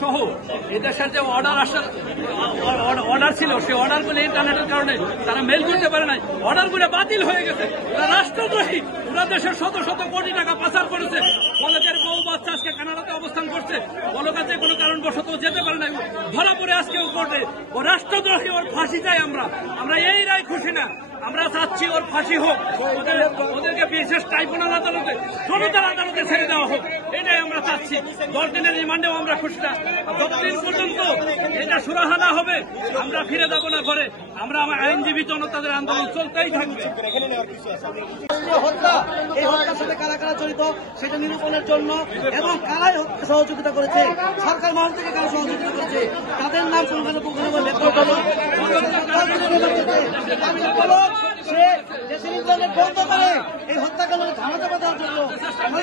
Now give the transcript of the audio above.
সহ এদেশের যে অর্ডার ছিল সেই অর্ডারগুলো ইন্টারনেটের কারণে তারা মেল করতে পারে নাই, অর্ডারগুলো বাতিল হয়ে গেছে। ওরা রাষ্ট্রদ্রোহী, ওরা দেশের শত শত কোটি টাকা পাচার করেছে। কলেজের বউ বাচ্চা আজকে কানাডাতে অবস্থান করছে, কলকাতায় কোনো কারণবশত যেতে পারে নাই, ধরা পড়ে আজকেও কোর্টে। ও রাষ্ট্রদ্রোহী, ওর ফাঁসি চাই আমরা এই রায় খুশি না। আমরা চাচ্ছি ওর ফাঁসি হোক, ওদেরকে বিশেষ ট্রাইব্যুনাল আদালতে, জনতার আদালতে ছেড়ে দেওয়া হোক, এটাই আমরা চাচ্ছি। 10 দিনের রিমান্ডেও আমরা খুশি না। যতদিন পর্যন্ত এটা সুরাহা না হবে আমরা ফিরে যাবো না ঘরে। আমরা আমার আইনজীবী জনতাদের আন্দোলন চলতেই থাকবে। এই হত্যার সাথে কারা কারা জড়িত সেটা নিরূপণের জন্য এবং কারাই সহযোগিতা করেছে, সরকার মহল থেকে কারা সহযোগিতা করেছে, তাদের নাম সে দেশের ইন্টারনেট বন্ধ করে এই হত্যাকাণ্ডকে ধামাতে বাঁধার জন্য আমরা